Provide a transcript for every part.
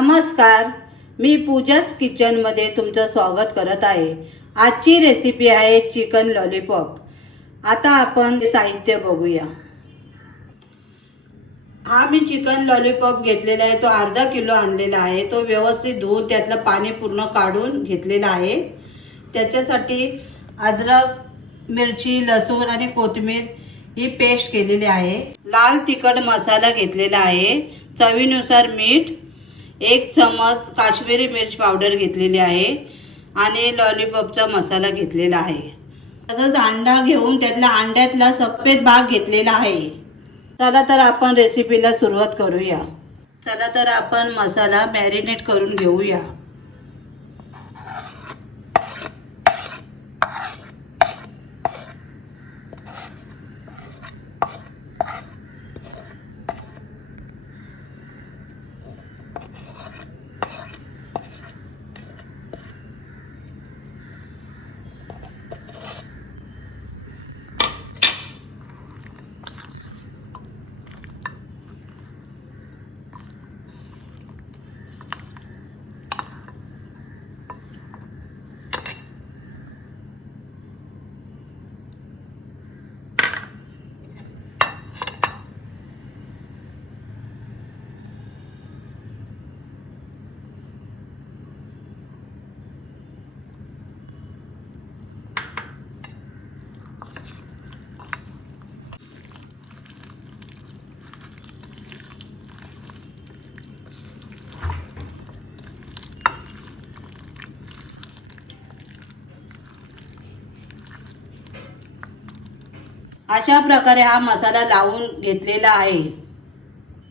नमस्कार. मी पूजाच किचनमध्ये तुमचं स्वागत करत आहे. आजची रेसिपी आहे चिकन लॉलीपॉप आता आपण साहित्य बघूया. हा मी चिकन लॉलीपॉप घेतलेला आहे. तो अर्धा किलो आणलेला आहे. तो व्यवस्थित धुवून त्यातलं पाणी पूर्ण काढून घेतलेला आहे. त्याच्यासाठी अद्रक मिरची लसूण आणि कोथिंबीर ही पेस्ट केलेली आहे. लाल तिखट मसाला घेतलेला आहे. चवीनुसार मीठ एक चमच काश्मीरी मिर्च पावडर घेतलेली आहे आणि लॉलीपॉपचा मसाला घेतलेला आहे. तसंच अंडा घेऊन त्यातला अंड्यातला सफेद भाग घेतलेला आहे. चला तर आपण रेसिपीला सुरुवात करूया. चला तर आपण मसाला मॅरिनेट करून घेऊया. अशा प्रकारे हा मसाला लावून घेतलेला आहे.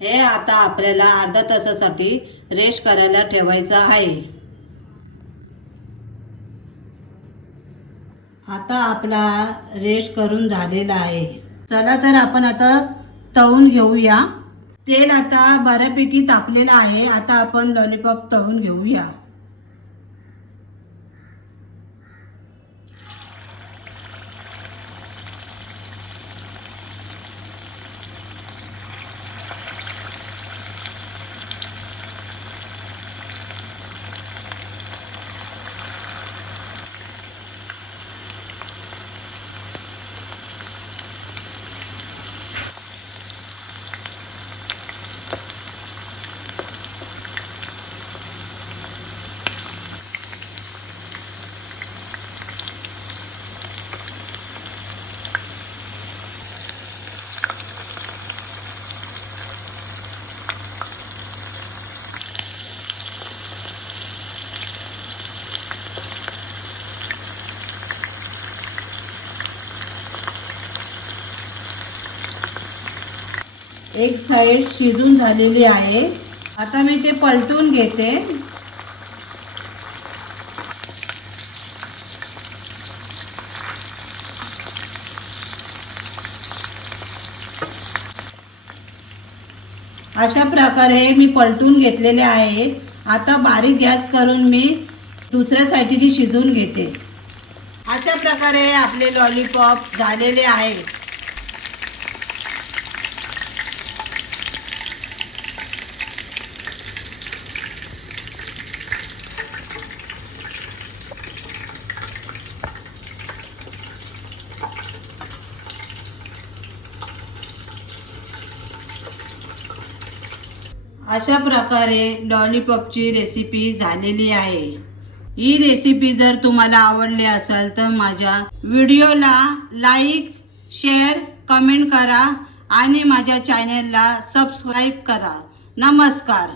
हे आता आपल्याला अर्धा तासासाठी रेस्ट करायला ठेवायचं आहे. आता आपला रेस्ट करून झालेला आहे. चला तर आपण आता तळून घेऊया. तेल आता बऱ्यापैकी तापलेलं आहे. आता आपण लॉलीपॉप तळून घेऊया. एक साईड शिजून झालेली आहे. आता मी ते पलटून घेते. अशा प्रकारे मी पलटून घेतलेले आहे. आता बारीक गॅस करून मी दुसऱ्या साईडने शिजवून घेते. अशा प्रकारे आपले लॉलीपॉप झालेले आहे. अशा प्रकारे लॉलीपॉपची रेसिपी झालेली आहे. ही रेसिपी जर तुम्हाला आवडली असेल तर माझ्या व्हिडिओला लाईक शेअर कमेंट करा आणि माझ्या चॅनेलला सबस्क्राईब करा. नमस्कार.